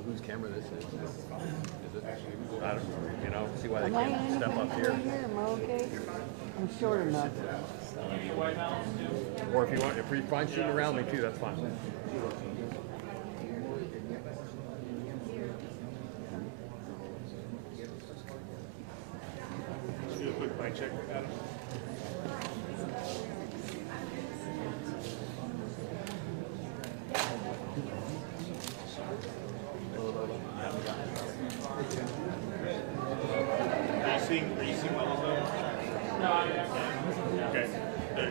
know whose camera this is. Is it? I don't know. You know, see why they can't step up here. Am I okay? I'm short enough. Or if you want, if you're fine shooting around me too, that's fine. Let's do a quick mic check, Adam. Are you seeing levels though? Okay. There.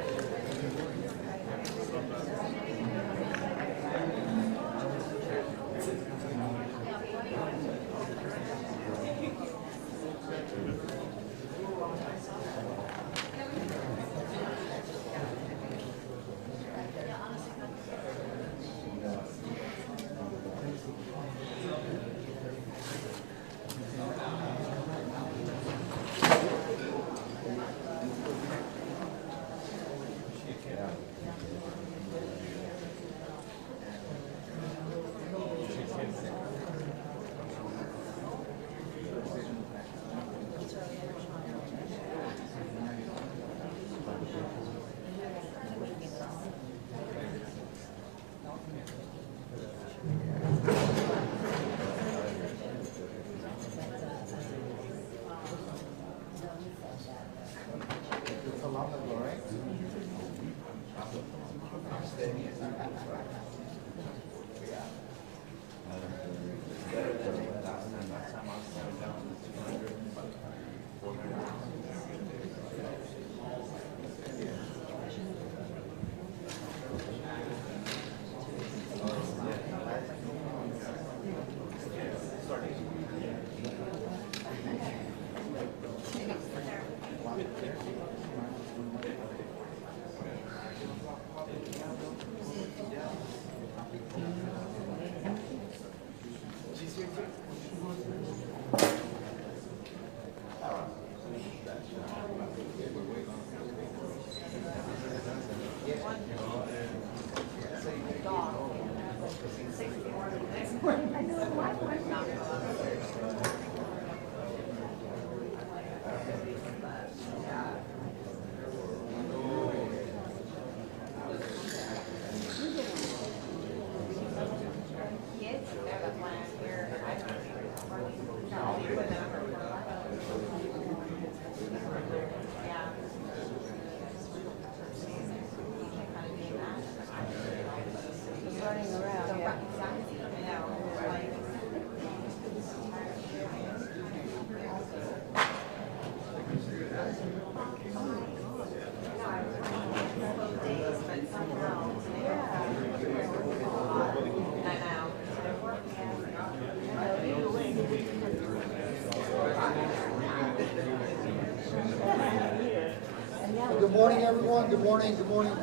Good morning, everyone. Good morning. Good morning.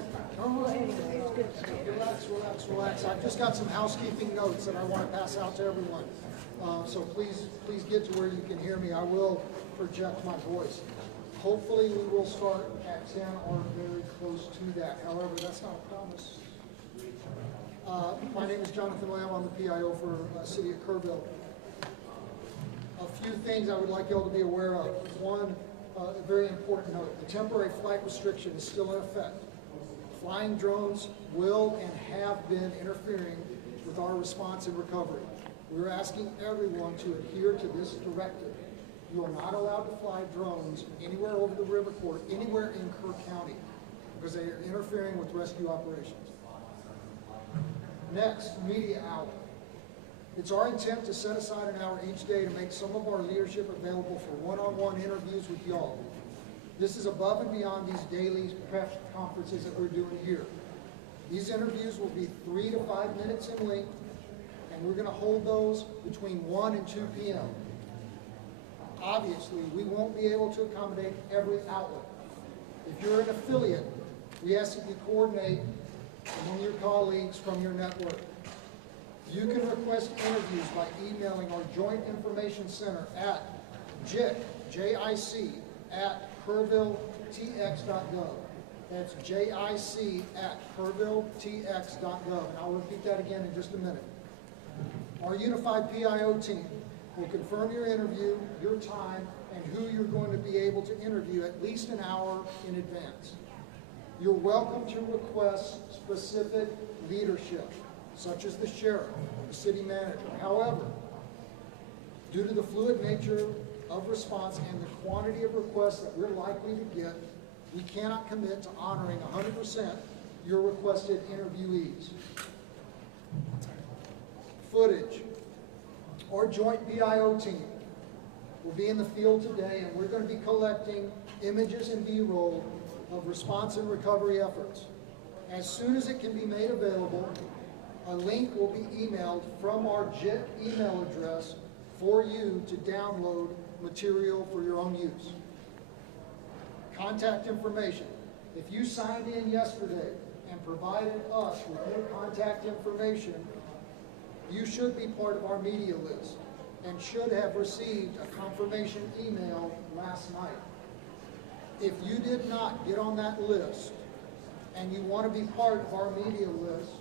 Relax. I've just got some housekeeping notes that I want to pass out to everyone. So please get to where you can hear me. I will project my voice. Hopefully we will start at 10 or very close to that. However, that's not a promise. My name is Jonathan Lamb. I'm the PIO for City of Kerrville. A few things I would like you all to be aware of. One, a very important note. The temporary flight restriction is still in effect. Flying drones will and have been interfering with our response and recovery. We're asking everyone to adhere to this directive. You are not allowed to fly drones anywhere over the river court, anywhere in Kerr County, because they are interfering with rescue operations. Next, media hour. It's our intent to set aside an hour each day to make some of our leadership available for one-on-one interviews with y'all. This is above and beyond these daily press conferences that we're doing here. These interviews will be 3 to 5 minutes in length, and we're going to hold those between 1 and 2 p.m. Obviously, we won't be able to accommodate every outlet. If you're an affiliate, we ask that you coordinate among your colleagues from your network. You can request interviews by emailing our Joint Information Center at JIC at kerrvilletx.gov. That's JIC at kerrvilletx.gov. And I'll repeat that again in just a minute. Our unified PIO team will confirm your interview, your time, and who you're going to be able to interview at least an hour in advance. You're welcome to request specific leadership, such as the sheriff, the city manager. However, due to the fluid nature of response and the quantity of requests that we're likely to get, we cannot commit to honoring 100% your requested interviewees. Footage. Our joint PIO team will be in the field today, and we're going to be collecting images and B-roll of response and recovery efforts. As soon as it can be made available, a link will be emailed from our JIT email address for you to download material for your own use. Contact information. If you signed in yesterday and provided us with your contact information, you should be part of our media list and should have received a confirmation email last night. If you did not get on that list and you want to be part of our media list,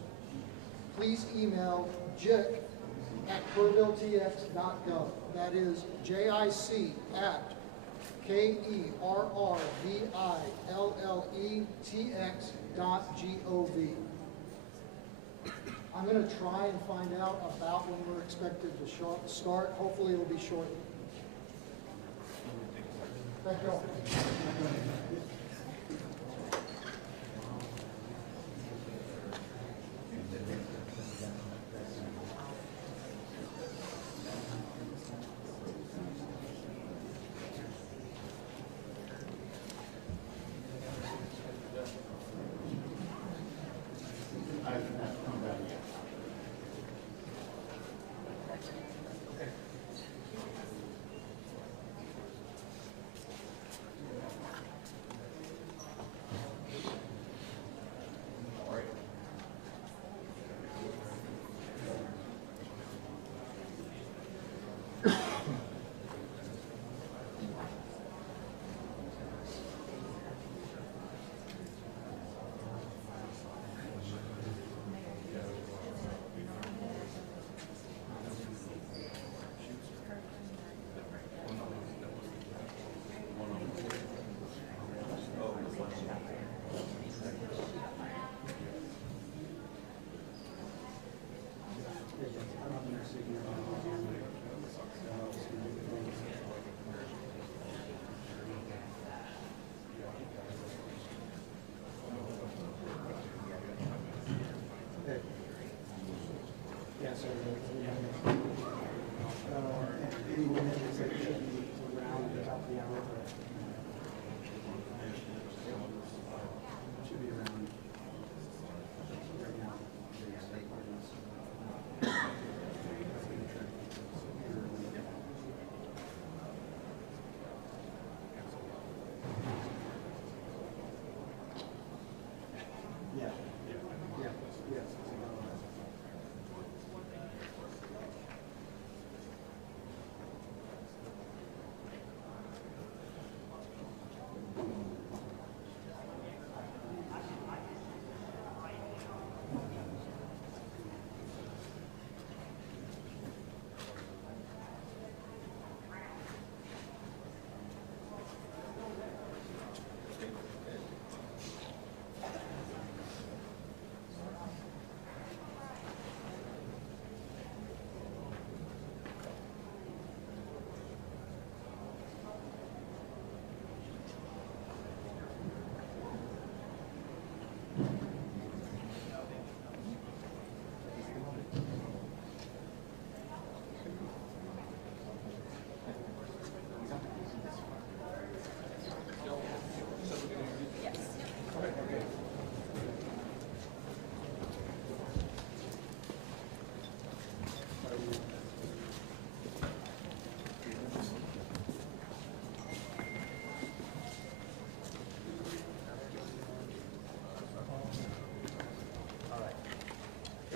please email jic@kerrville.tx.gov. That is JIC@KERRVILLETX.gov. I'm going to try and find out about when we're expected to start. Hopefully it'll be shortly. Thank you all.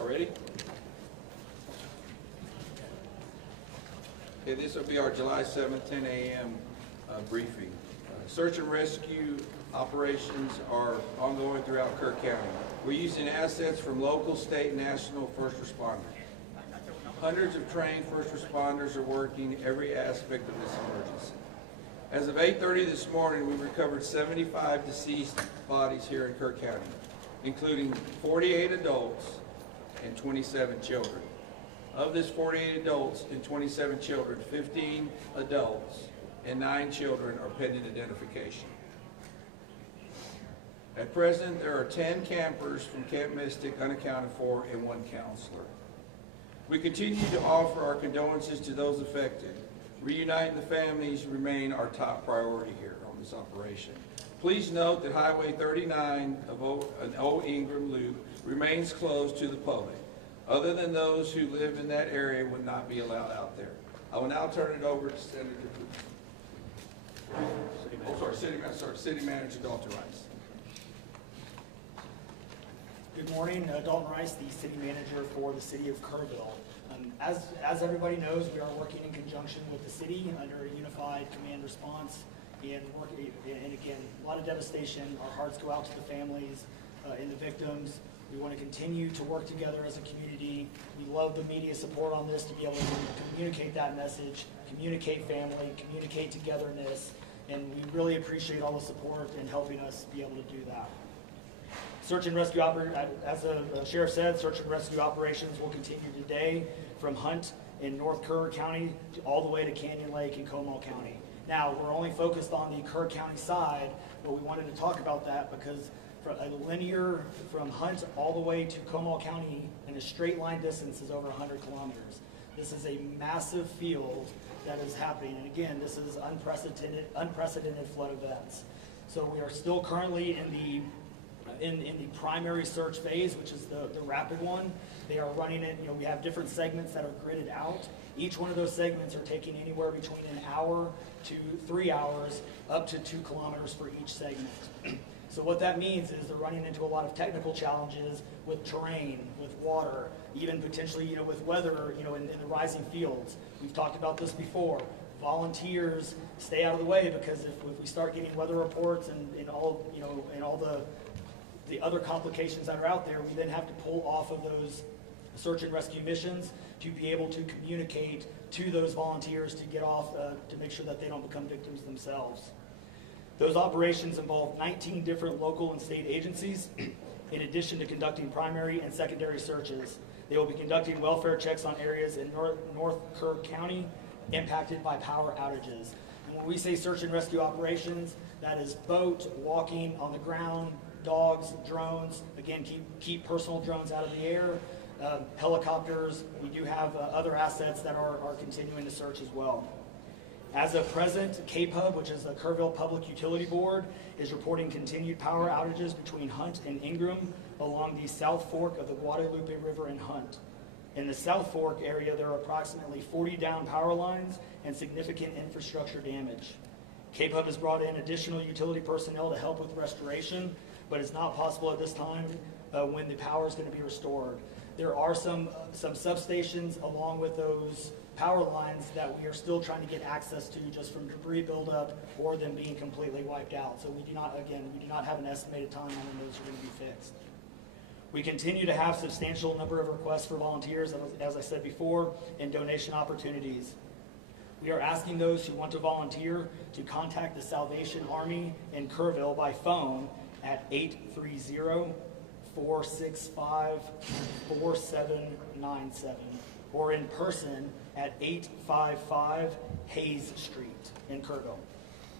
Ready? Okay, this will be our July 7th, 10 a.m. Briefing. Search and rescue operations are ongoing throughout Kirk County. We're using assets from local, state, and national first responders. Hundreds of trained first responders are working every aspect of this emergency. As of 8:30 this morning, we recovered 75 deceased bodies here in Kerr County, including 48 adults and 27 children. Of this 48 adults and 27 children, 15 adults and 9 children are pending identification. At present, there are 10 campers from Camp Mystic unaccounted for and 1 counselor. We continue to offer our condolences to those affected. Reuniting the families remain our top priority here on this operation. Please note that Highway 39 of an Old Ingram Loop remains closed to the public. Other than those who live in that area would not be allowed out there. I will now turn it over to City Manager Dalton Rice. Good morning, Dalton Rice, the city manager for the city of Kerrville. As everybody knows, we are working in conjunction with the city under a unified command response and again, a lot of devastation. Our hearts go out to the families and the victims. We want to continue to work together as a community. We love the media support on this to be able to communicate that message, communicate family, communicate togetherness, and we really appreciate all the support in helping us be able to do that. Search and rescue, as the sheriff said, search and rescue operations will continue today from Hunt in North Kerr County all the way to Canyon Lake in Comal County. Now, we're only focused on the Kerr County side, but we wanted to talk about that because for a linear from Hunt all the way to Comal County in a straight line distance is over 100 kilometers. This is a massive field that is happening, and again, this is unprecedented flood events. So we are still currently in the primary search phase, which is the rapid one. They are running it, we have different segments that are gridded out. Each one of those segments are taking anywhere between an hour to 3 hours, up to 2 kilometers for each segment. So what that means is they're running into a lot of technical challenges with terrain, with water, even potentially, with weather, in the rising fields. We've talked about this before. Volunteers stay out of the way because if we start getting weather reports and all the other complications that are out there, we then have to pull off of those search and rescue missions to be able to communicate to those volunteers to get off, to make sure that they don't become victims themselves. Those operations involve 19 different local and state agencies, in addition to conducting primary and secondary searches. They will be conducting welfare checks on areas in North Kerr County impacted by power outages. And when we say search and rescue operations, that is boat, walking, on the ground, dogs, drones. Again, keep personal drones out of the air. Helicopters. We do have other assets that are continuing to search as well. As of present, KPUB, which is the Kerrville Public Utility Board, is reporting continued power outages between Hunt and Ingram along the South Fork of the Guadalupe River in Hunt. In the South Fork area, there are approximately 40 down power lines and significant infrastructure damage. KPUB has brought in additional utility personnel to help with restoration, but it's not possible at this time when the power is going to be restored. There are some substations along with those power lines that we are still trying to get access to just from debris buildup or them being completely wiped out. So we do not have an estimated time on when those are going to be fixed. We continue to have substantial number of requests for volunteers, as I said before, and donation opportunities. We are asking those who want to volunteer to contact the Salvation Army in Kerrville by phone at 830-465-4797 or in person at 855 Hayes Street in Kerrville.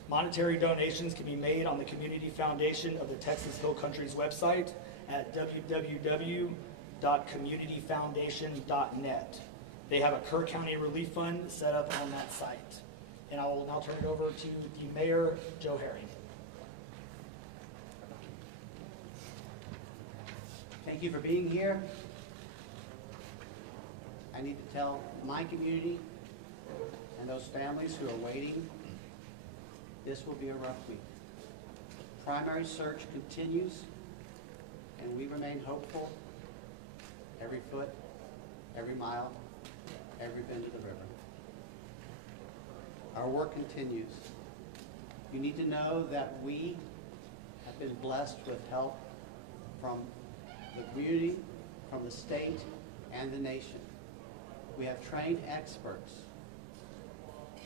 Monetary donations can be made on the Community Foundation of the Texas Hill Country's website at www.communityfoundation.net. They have a Kerr County Relief Fund set up on that site. And I will now turn it over to the Mayor, Joe Herring. Thank you for being here. I need to tell my community and those families who are waiting, this will be a rough week. Primary search continues, and we remain hopeful every foot, every mile, every bend of the river. Our work continues. You need to know that we have been blessed with help from the community, from the state, and the nation. We have trained experts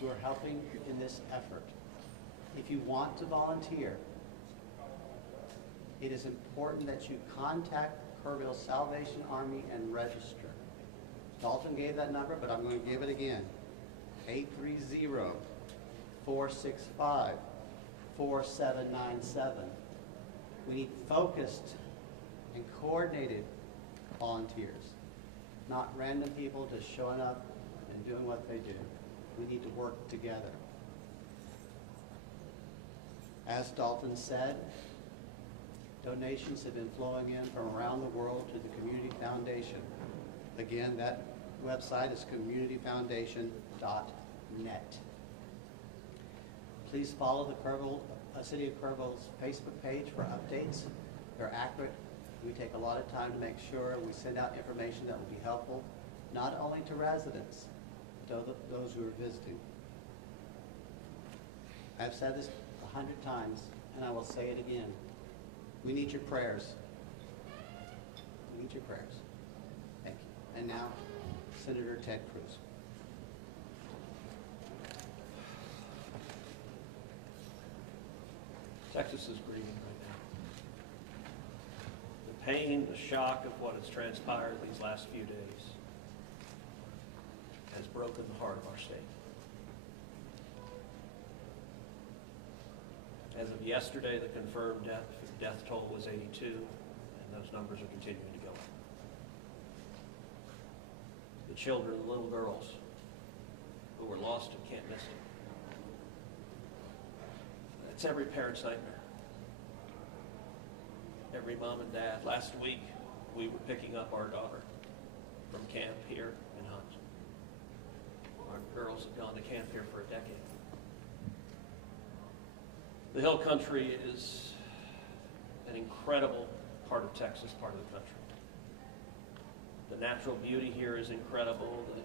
who are helping in this effort. If you want to volunteer, it is important that you contact Kerrville Salvation Army and register. Dalton gave that number, but I'm going to give it again. 830-465-4797. We need focused and coordinated volunteers, not random people just showing up and doing what they do. We need to work together. As Dalton said, donations have been flowing in from around the world to the Community Foundation. Again, that website is communityfoundation.net. Please follow the City of Kerrville's Facebook page for updates. They're accurate. We take a lot of time to make sure we send out information that will be helpful, not only to residents, but to those who are visiting. I've said this 100 times, and I will say it again. We need your prayers. We need your prayers. Thank you. And now, Senator Ted Cruz. Texas is grieving right now. The pain, the shock of what has transpired these last few days has broken the heart of our state. As of yesterday, the confirmed death toll was 82, and those numbers are continuing to go up. The children, the little girls who were lost at Camp Mystic. It's every parent's nightmare. Every mom and dad. Last week, we were picking up our daughter from camp here in Hunt. Our girls have gone to camp here for a decade. The Hill Country is an incredible part of Texas, part of the country. The natural beauty here is incredible. The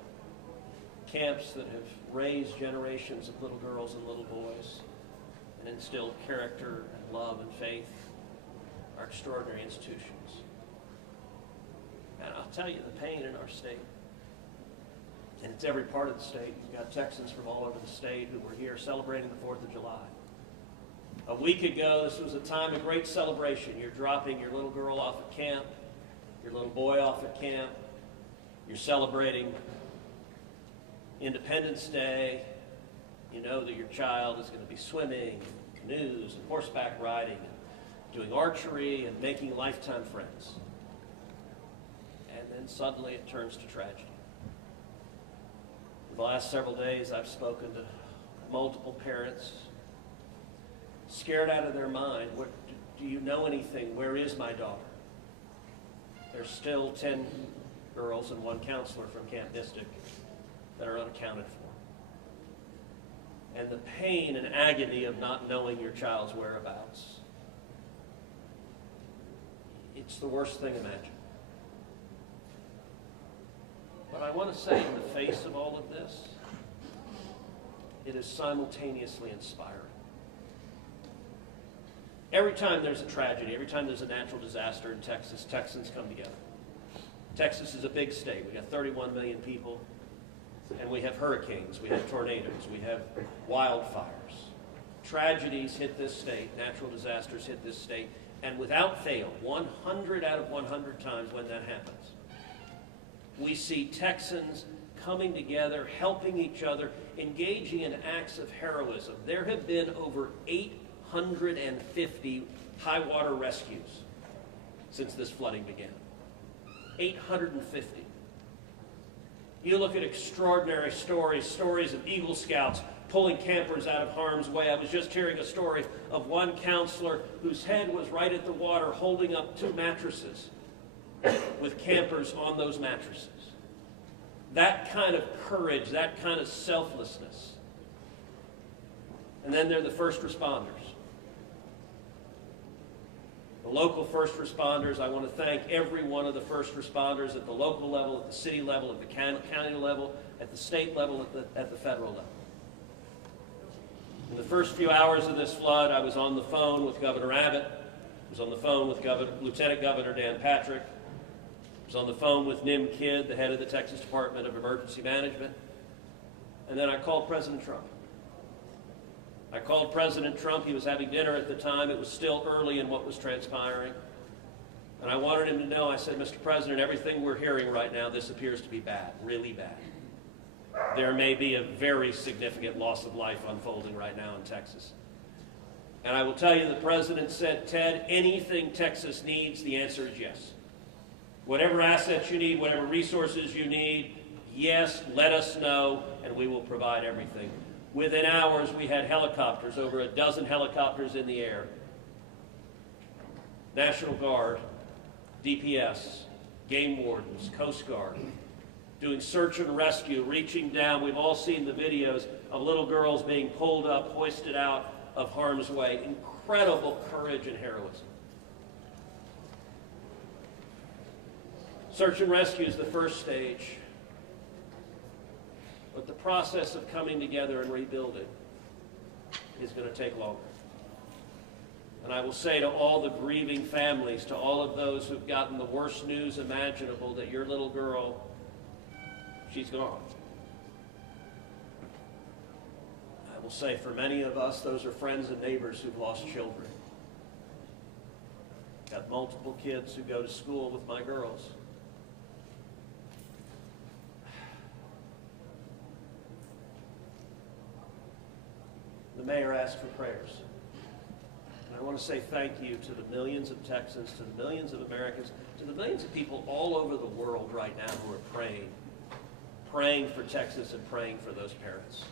camps that have raised generations of little girls and little boys and instilled character and love and faith are extraordinary institutions. And I'll tell you, the pain in our state, and it's every part of the state. You've got Texans from all over the state who were here celebrating the 4th of July. A week ago, this was a time of great celebration. You're dropping your little girl off at camp, your little boy off at camp. You're celebrating Independence Day. You know that your child is going to be swimming, canoes, and horseback riding, and doing archery, and making lifetime friends. And then suddenly it turns to tragedy. For the last several days, I've spoken to multiple parents, scared out of their mind. What, do you know anything? Where is my daughter? There's still 10 girls and 1 counselor from Camp Mystic that are unaccounted for. And the pain and agony of not knowing your child's whereabouts, it's the worst thing imaginable. But I want to say, in the face of all of this, it is simultaneously inspiring. Every time there's a tragedy, every time there's a natural disaster in Texas, Texans come together. Texas is a big state. We got 31 million people, and we have hurricanes, we have tornadoes, we have wildfires. Tragedies hit this state, natural disasters hit this state, and without fail, 100 out of 100 times when that happens, we see Texans coming together, helping each other, engaging in acts of heroism. There have been over 850 high water rescues since this flooding began. 850. You look at extraordinary stories of Eagle Scouts pulling campers out of harm's way. I was just hearing a story of one counselor whose head was right at the water holding up 2 mattresses with campers on those mattresses. That kind of courage, that kind of selflessness. And then there are the first responders. The local first responders, I want to thank every one of the first responders at the local level, at the city level, at the county level, at the state level, at the federal level. In the first few hours of this flood, I was on the phone with Governor Abbott. I was on the phone with Lieutenant Governor Dan Patrick. was on the phone with Nim Kidd, the head of the Texas Department of Emergency Management, and then I called President Trump. I called President Trump. He was having dinner at the time. It was still early in what was transpiring. And I wanted him to know, I said, Mr. President, everything we're hearing right now, this appears to be bad, really bad. There may be a very significant loss of life unfolding right now in Texas. And I will tell you, the President said, Ted, anything Texas needs, the answer is yes. Whatever assets you need, whatever resources you need, yes, let us know, and we will provide everything. Within hours, we had helicopters, over a dozen helicopters in the air. National Guard, DPS, game wardens, Coast Guard, doing search and rescue, reaching down. We've all seen the videos of little girls being pulled up, hoisted out of harm's way. Incredible courage and heroism. Search and rescue is the first stage. But the process of coming together and rebuilding is going to take longer. And I will say to all the grieving families, to all of those who've gotten the worst news imaginable, that your little girl, she's gone. I will say for many of us, those are friends and neighbors who've lost children. Got multiple kids who go to school with my girls. The mayor asked for prayers. And I want to say thank you to the millions of Texans, to the millions of Americans, to the millions of people all over the world right now who are praying for Texas and praying for those parents.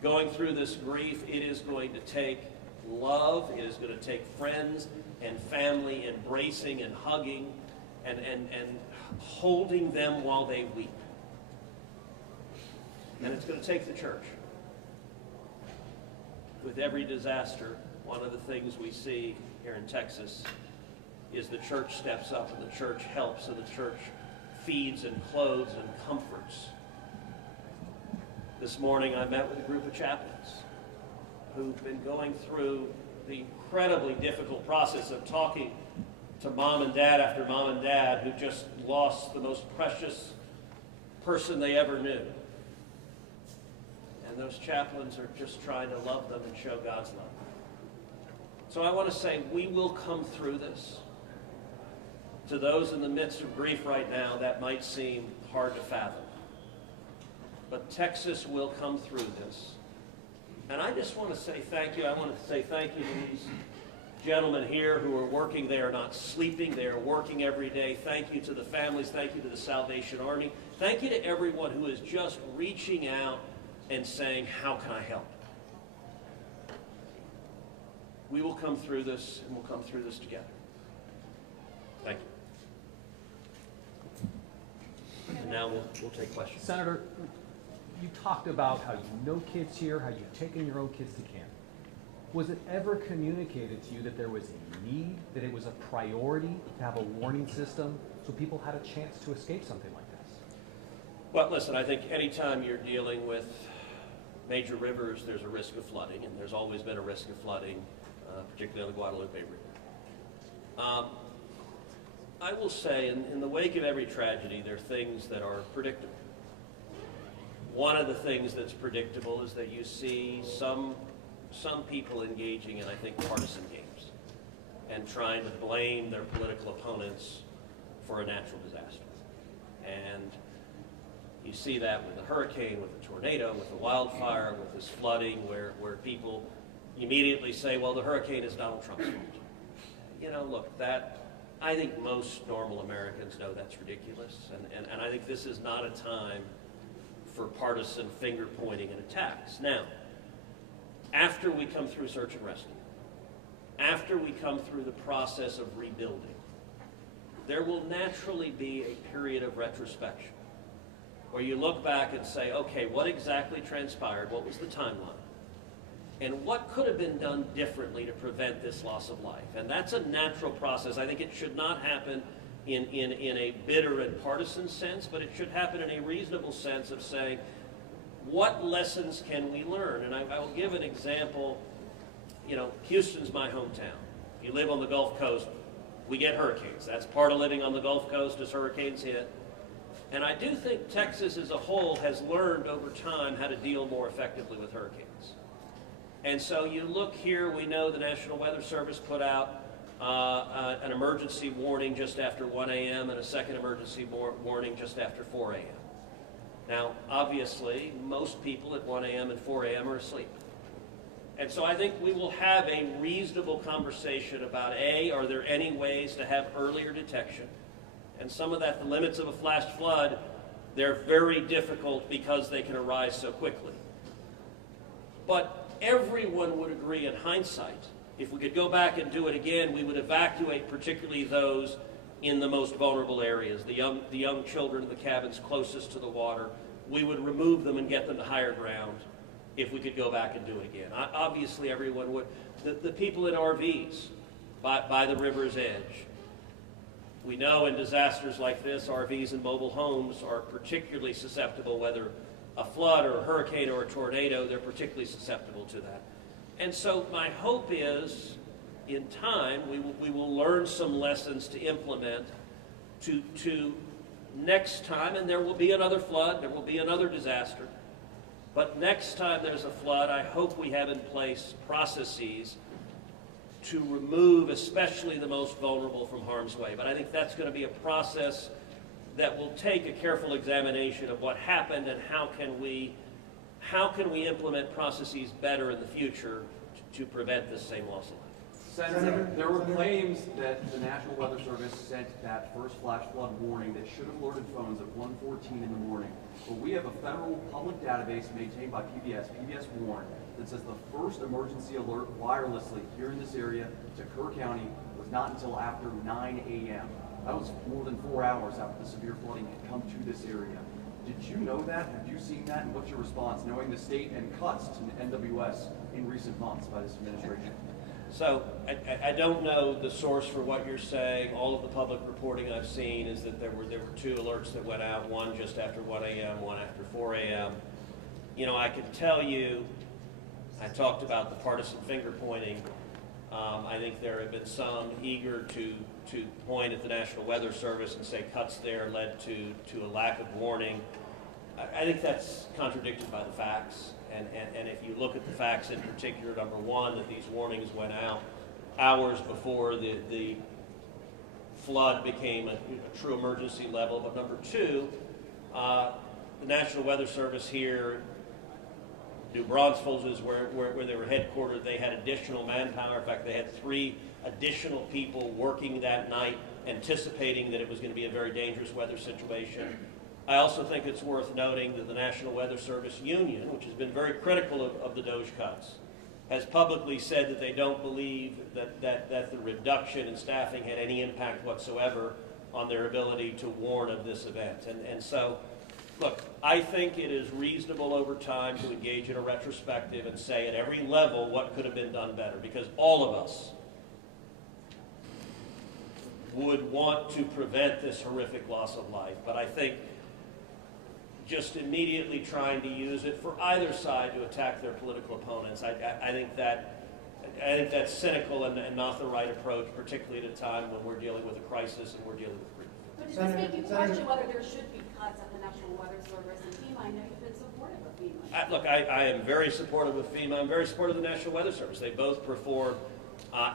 Going through this grief, it is going to take love, it is going to take friends and family embracing and hugging and holding them while they weep. And it's going to take the church. With every disaster, one of the things we see here in Texas is the church steps up and the church helps and the church feeds and clothes and comforts. This morning I met with a group of chaplains who've been going through the incredibly difficult process of talking to mom and dad after mom and dad who just lost the most precious person they ever knew. And those chaplains are just trying to love them and show God's love. So I want to say we will come through this. To those in the midst of grief right now, that might seem hard to fathom. But Texas will come through this. And I just want to say thank you. I want to say thank you to these gentlemen here who are working. They are not sleeping. They are working every day. Thank you to the families. Thank you to the Salvation Army. Thank you to everyone who is just reaching out and saying, how can I help? We will come through this, and we'll come through this together. Thank you. And now we'll take questions. Senator, you talked about how you know kids here, how you've taken your own kids to camp. Was it ever communicated to you that there was a need, that it was a priority to have a warning system so people had a chance to escape something like this? Well, listen, I think anytime you're dealing with major rivers, there's a risk of flooding, and there's always been a risk of flooding, particularly on the Guadalupe River. I will say, in the wake of every tragedy, there are things that are predictable. One of the things that's predictable is that you see some people engaging in, I think, partisan games and trying to blame their political opponents for a natural disaster. And you see that with the hurricane, with the tornado, with the wildfire, with this flooding, where people immediately say, well, the hurricane is Donald Trump's fault. You know, look, I think most normal Americans know that's ridiculous, and I think this is not a time for partisan finger pointing and attacks. Now, after we come through search and rescue, after we come through the process of rebuilding, there will naturally be a period of retrospection where you look back and say, okay, what exactly transpired? What was the timeline? And what could have been done differently to prevent this loss of life? And that's a natural process. I think it should not happen in a bitter and partisan sense, but it should happen in a reasonable sense of saying, what lessons can we learn? And I will give an example. You know, Houston's my hometown. You live on the Gulf Coast, we get hurricanes. That's part of living on the Gulf Coast as hurricanes hit. And I do think Texas as a whole has learned over time how to deal more effectively with hurricanes. And so you look here, we know the National Weather Service put out an emergency warning just after 1 a.m. and a second emergency warning just after 4 a.m. Now, obviously, most people at 1 a.m. and 4 a.m. are asleep. And so I think we will have a reasonable conversation about, A, are there any ways to have earlier detection? And some of that, the limits of a flash flood, they're very difficult because they can arise so quickly. But everyone would agree in hindsight, if we could go back and do it again, we would evacuate particularly those in the most vulnerable areas, the young children in the cabins closest to the water. We would remove them and get them to higher ground if we could go back and do it again. Obviously, everyone would. The people in RVs by the river's edge. We know in disasters like this, RVs and mobile homes are particularly susceptible, whether a flood or a hurricane or a tornado, they're particularly susceptible to that. And so my hope is, in time, we will learn some lessons to implement to next time, and there will be another flood, there will be another disaster. But next time there's a flood, I hope we have in place processes to remove especially the most vulnerable from harm's way. But I think that's going to be a process that will take a careful examination of what happened and how can we implement processes better in the future to prevent this same loss of life. Senator, there were claims that the National Weather Service sent that first flash flood warning that should have alerted phones at 1:14 in the morning. But we have a federal public database maintained by PBS Warn, that says the first emergency alert wirelessly here in this area to Kerr County was not until after 9 a.m. That was more than 4 hours after the severe flooding had come to this area. Did you know that? Have you seen that? And what's your response, knowing the state and cuts to NWS in recent months by this administration? So I don't know the source for what you're saying. All of the public reporting I've seen is that there were two alerts that went out, one just after 1 a.m., one after 4 a.m. You know, I can tell you, I talked about the partisan finger pointing. I think there have been some eager to point at the National Weather Service and say cuts there led to a lack of warning. I think that's contradicted by the facts. And if you look at the facts in particular, number one, that these warnings went out hours before the flood became a true emergency level. But number two, the National Weather Service here, New Braunfels is where they were headquartered. They had additional manpower. In fact, they had 3 additional people working that night, anticipating that it was going to be a very dangerous weather situation. I also think it's worth noting that the National Weather Service Union, which has been very critical of the DOGE cuts, has publicly said that they don't believe that the reduction in staffing had any impact whatsoever on their ability to warn of this event. And so, look, I think it is reasonable over time to engage in a retrospective and say at every level what could have been done better, because all of us would want to prevent this horrific loss of life. But I think just immediately trying to use it for either side to attack their political opponents, I think that's cynical and not the right approach, particularly at a time when we're dealing with a crisis and we're dealing with grief. But does this make you question whether there should be cuts at the National Weather Service and FEMA? I know you've been supportive of FEMA. Look, I am very supportive of FEMA. I'm very supportive of the National Weather Service. They both perform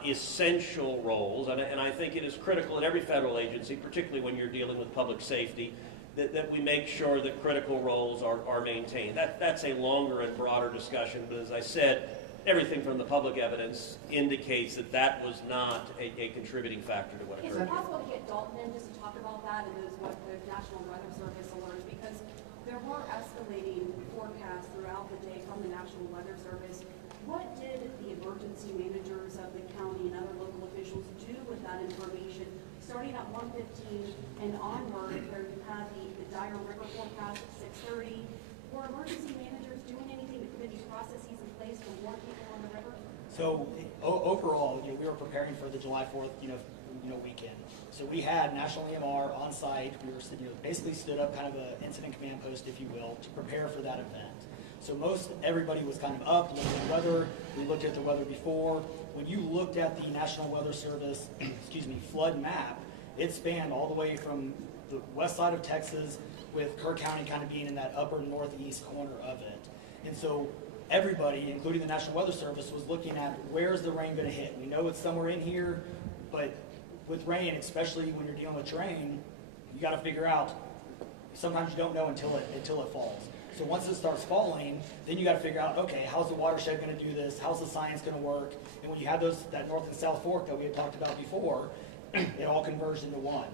essential roles, and I think it is critical in every federal agency, particularly when you're dealing with public safety, that we make sure that critical roles are maintained. That's a longer and broader discussion, but as I said, everything from the public evidence indicates that was not a contributing factor to what Is occurred. it possible to get Dalton in just to talk about that and the National Weather Service alerts? Because there were escalating forecasts throughout the day from the National Weather Service. What did the emergency managers of the county and other local officials do with that information? Starting at 1:15 and onward, where you had the dire river forecast at 6:30, were emergency managers doing anything to put these processes in place to warn people on the river? So overall, we were preparing for the July 4th, weekend. So we had National EMR on site. We were basically stood up kind of an incident command post, if you will, to prepare for that event. So most everybody was kind of up, looking at weather. We looked at the weather before. When you looked at the National Weather Service, flood map, it spanned all the way from the west side of Texas, with Kerr County kind of being in that upper northeast corner of it. And so everybody, including the National Weather Service, was looking at where's the rain going to hit. We know it's somewhere in here, but with rain, especially when you're dealing with terrain, you got to figure out. Sometimes you don't know until it falls. So once it starts falling, then you got to figure out, okay, how's the watershed going to do this? How's the science going to work? And when you have that north and south fork that we had talked about before, it all converged into one.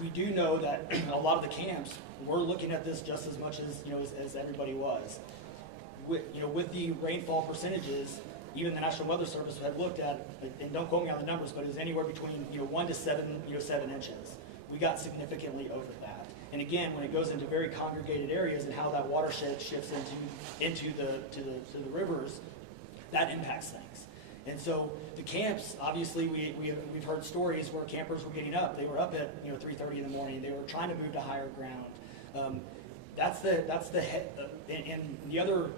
We do know that a lot of the camps were looking at this just as much as everybody was. With the rainfall percentages, even the National Weather Service had looked at, and don't quote me on the numbers, but it was anywhere between 1 to 7 inches. We got significantly over that. And again, when it goes into very congregated areas and how that watershed shifts into the rivers, that impacts things. And so the camps, obviously, we've heard stories where campers were getting up. They were up at 3:30 in the morning. They were trying to move to higher ground. That's the head. And the other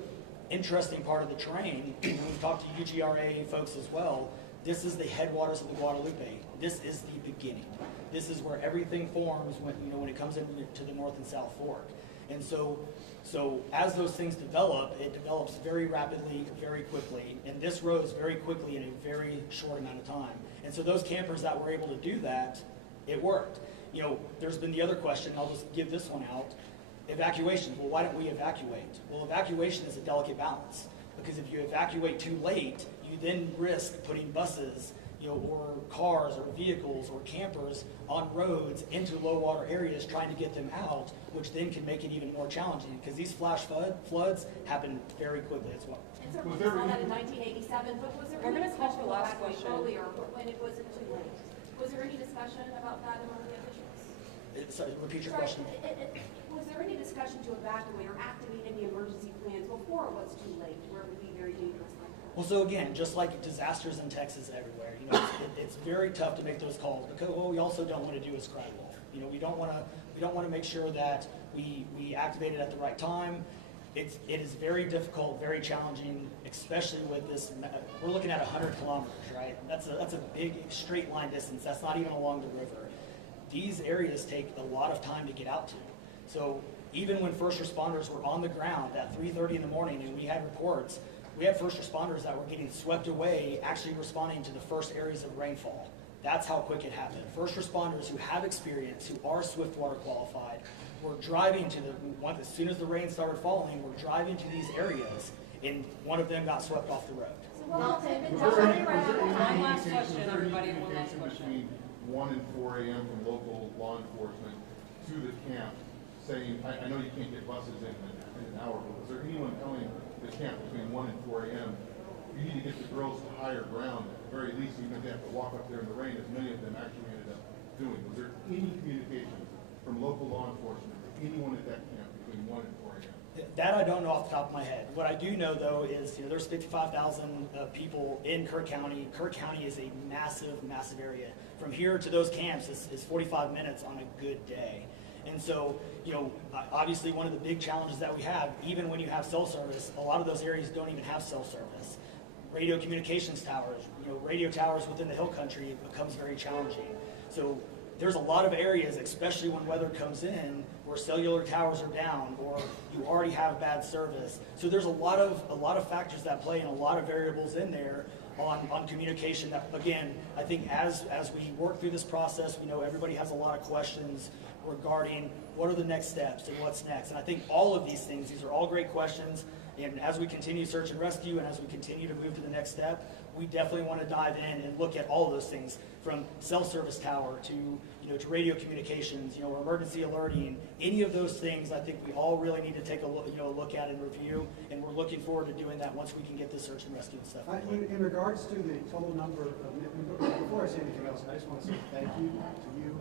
interesting part of the terrain, when we talked to UGRA folks as well, this is the headwaters of the Guadalupe. This is the beginning. This is where everything forms when it comes into the North and South Fork. And so as those things develop, it develops very rapidly, very quickly, and this rose very quickly in a very short amount of time. And so those campers that were able to do that, it worked. There's been the other question, I'll just give this one out. Evacuation. Well, why don't we evacuate? Well, evacuation is a delicate balance, because if you evacuate too late, you then risk putting buses, or cars or vehicles or campers on roads into low water areas trying to get them out, which then can make it even more challenging, because these flash floods happen very quickly as well. And so we saw that in 1987, but was there any discussion to evacuate earlier when it wasn't too late? Was there any discussion about that among the officials? Sorry, repeat your question. Was there any discussion to evacuate or activate any emergency plans before it was too late, where it would be very dangerous like that? Well, so again, just like disasters in Texas everywhere, it's very tough to make those calls, because what we also don't want to do is cry wolf. We don't want to make sure that we activate it at the right time. It is very difficult, very challenging, especially with this. We're looking at 100 kilometers, right? That's a big straight line distance. That's not even along the river. These areas take a lot of time to get out to. So even when first responders were on the ground at 3:30 in the morning, and we had reports, we had first responders that were getting swept away, actually responding to the first areas of rainfall. That's how quick it happened. First responders who have experience, who are Swiftwater qualified, were driving to as soon as the rain started falling, were driving to these areas, and one of them got swept off the road. So one last question, everybody, one last question. Between 1 and 4 a.m. from local law enforcement to the camp, saying, I know you can't get buses in an hour, but was there anyone telling the camp between 1 and 4 a.m., you need to get the girls to higher ground, at the very least, even if they have to walk up there in the rain, as many of them actually ended up doing? Was there any communication from local law enforcement to anyone at that camp between 1 and 4 a.m.? That I don't know off the top of my head. What I do know, though, is there's 55,000 people in Kerr County. Kerr County is a massive, massive area. From here to those camps is 45 minutes on a good day. And so, obviously one of the big challenges that we have, even when you have cell service, a lot of those areas don't even have cell service. Radio communications towers, radio towers within the hill country, it becomes very challenging. So there's a lot of areas, especially when weather comes in, where cellular towers are down or you already have bad service. So there's a lot of factors that play and a lot of variables in there on communication that, again, I think as we work through this process, we know everybody has a lot of questions regarding what are the next steps and what's next. And I think all of these things, these are all great questions. And as we continue search and rescue and as we continue to move to the next step, we definitely want to dive in and look at all of those things, from cell service tower to radio communications, or emergency alerting. Any of those things, I think we all really need to take a look at and review. And we're looking forward to doing that once we can get this search and rescue and stuff. In regards to the total number of, before I say anything else, I just want to say thank you to you,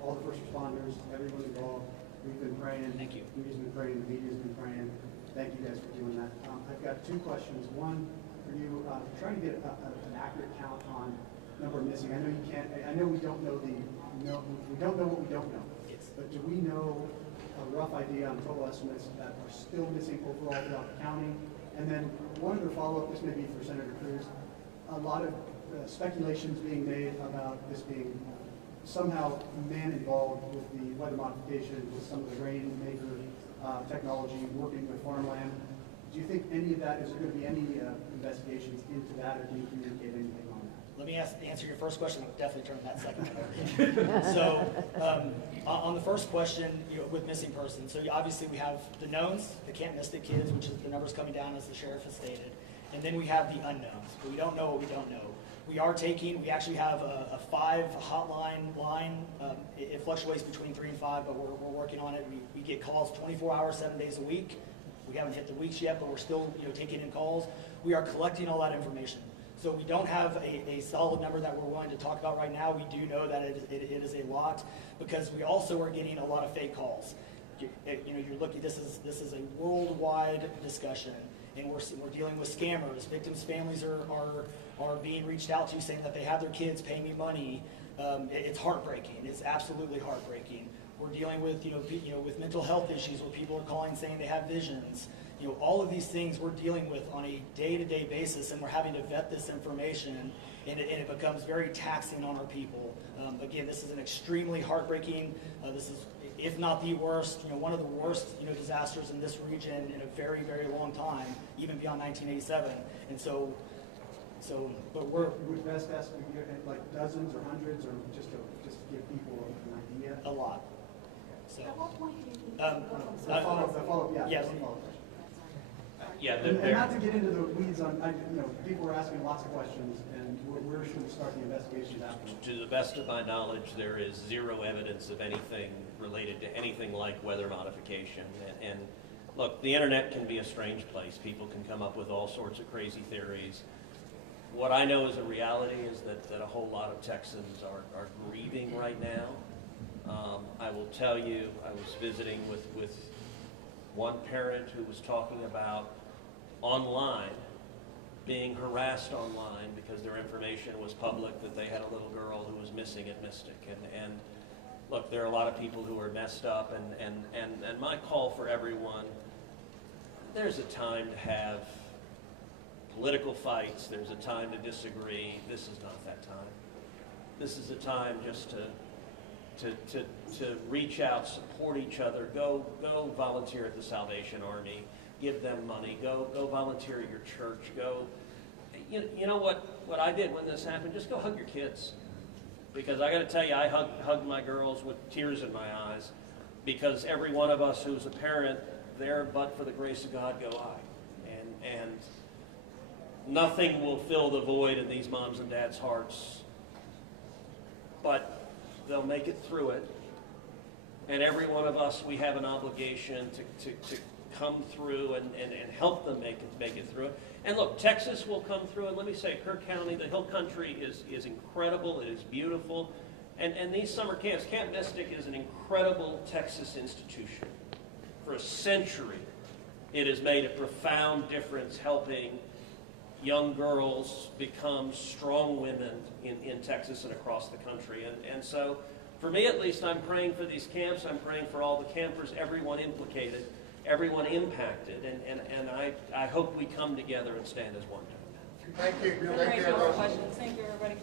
all the first responders, everyone involved. We've been praying. Thank you. We've been praying. The media's been praying. Thank you guys for doing that. I've got two questions. One for you, trying to get an accurate count on number of missing. I know you can't. I know we don't know we don't know what we don't know. Yes. But do we know a rough idea on total estimates that are still missing overall throughout the county? And then one other follow-up, this may be for Senator Cruz. A lot of speculations being made about this being somehow man involved with the weather modification, with some of the rainmaker technology, working with farmland. Do you think any of that, is there going to be any investigations into that, or can you communicate anything on that? Let me answer your first question. I'll definitely turn that second one over. So, on the first question, with missing persons, so obviously we have the knowns, the Camp Mystic kids, which is the numbers coming down as the sheriff has stated, and then we have the unknowns. But we don't know what we don't know. We actually have a 5 hotline line. It fluctuates between 3 and 5, but we're working on it. We get calls 24 hours, 7 days a week. We haven't hit the weeks yet, but we're still taking in calls. We are collecting all that information. So we don't have a solid number that we're willing to talk about right now. We do know that it is a lot, because we also are getting a lot of fake calls. You're looking. This is a worldwide discussion, and we're dealing with scammers. Victims' families are being reached out to, saying that they have their kids pay me money. It's heartbreaking. It's absolutely heartbreaking. We're dealing with with mental health issues, where people are calling saying they have visions. All of these things we're dealing with on a day-to-day basis, and we're having to vet this information, and it becomes very taxing on our people. Again, this is an extremely heartbreaking, this is, if not the worst, one of the worst, disasters in this region in a very, very long time, even beyond 1987. And but would best estimate like dozens or hundreds, or just to give people an idea? A lot. So, At what point do you think? The follow-up, yeah. Yes. Yeah, And not to get into the weeds on, people were asking lots of questions, and where should we start the investigations after? to the best of my knowledge, there is zero evidence of anything related to anything like weather modification. And look, the internet can be a strange place. People can come up with all sorts of crazy theories. What I know is a reality is that a whole lot of Texans are grieving right now. I will tell you, I was visiting with one parent who was talking about online, being harassed online because their information was public, that they had a little girl who was missing at Mystic. And look, there are a lot of people who are messed up, and my call for everyone, there's a time to have political fights, there's a time to disagree. This is not that time. This is a time just to reach out, support each other, go volunteer at the Salvation Army, give them money, go volunteer at your church, go. You know what I did when this happened? Just go hug your kids. Because I got to tell you, I hugged my girls with tears in my eyes, because every one of us who's a parent, there but for the grace of God go I. And nothing will fill the void in these moms and dads' hearts, but they'll make it through it. And every one of us, we have an obligation to come through and help them make it through it. And look, Texas will come through, and let me say, Kirk County, the Hill Country is incredible, it is beautiful. And these summer camps, Camp Mystic is an incredible Texas institution. For a century, it has made a profound difference helping young girls become strong women in Texas and across the country. And so, for me at least, I'm praying for these camps. I'm praying for all the campers, everyone implicated, everyone impacted. And I hope we come together and stand as one. Thank you. Thank you, everybody.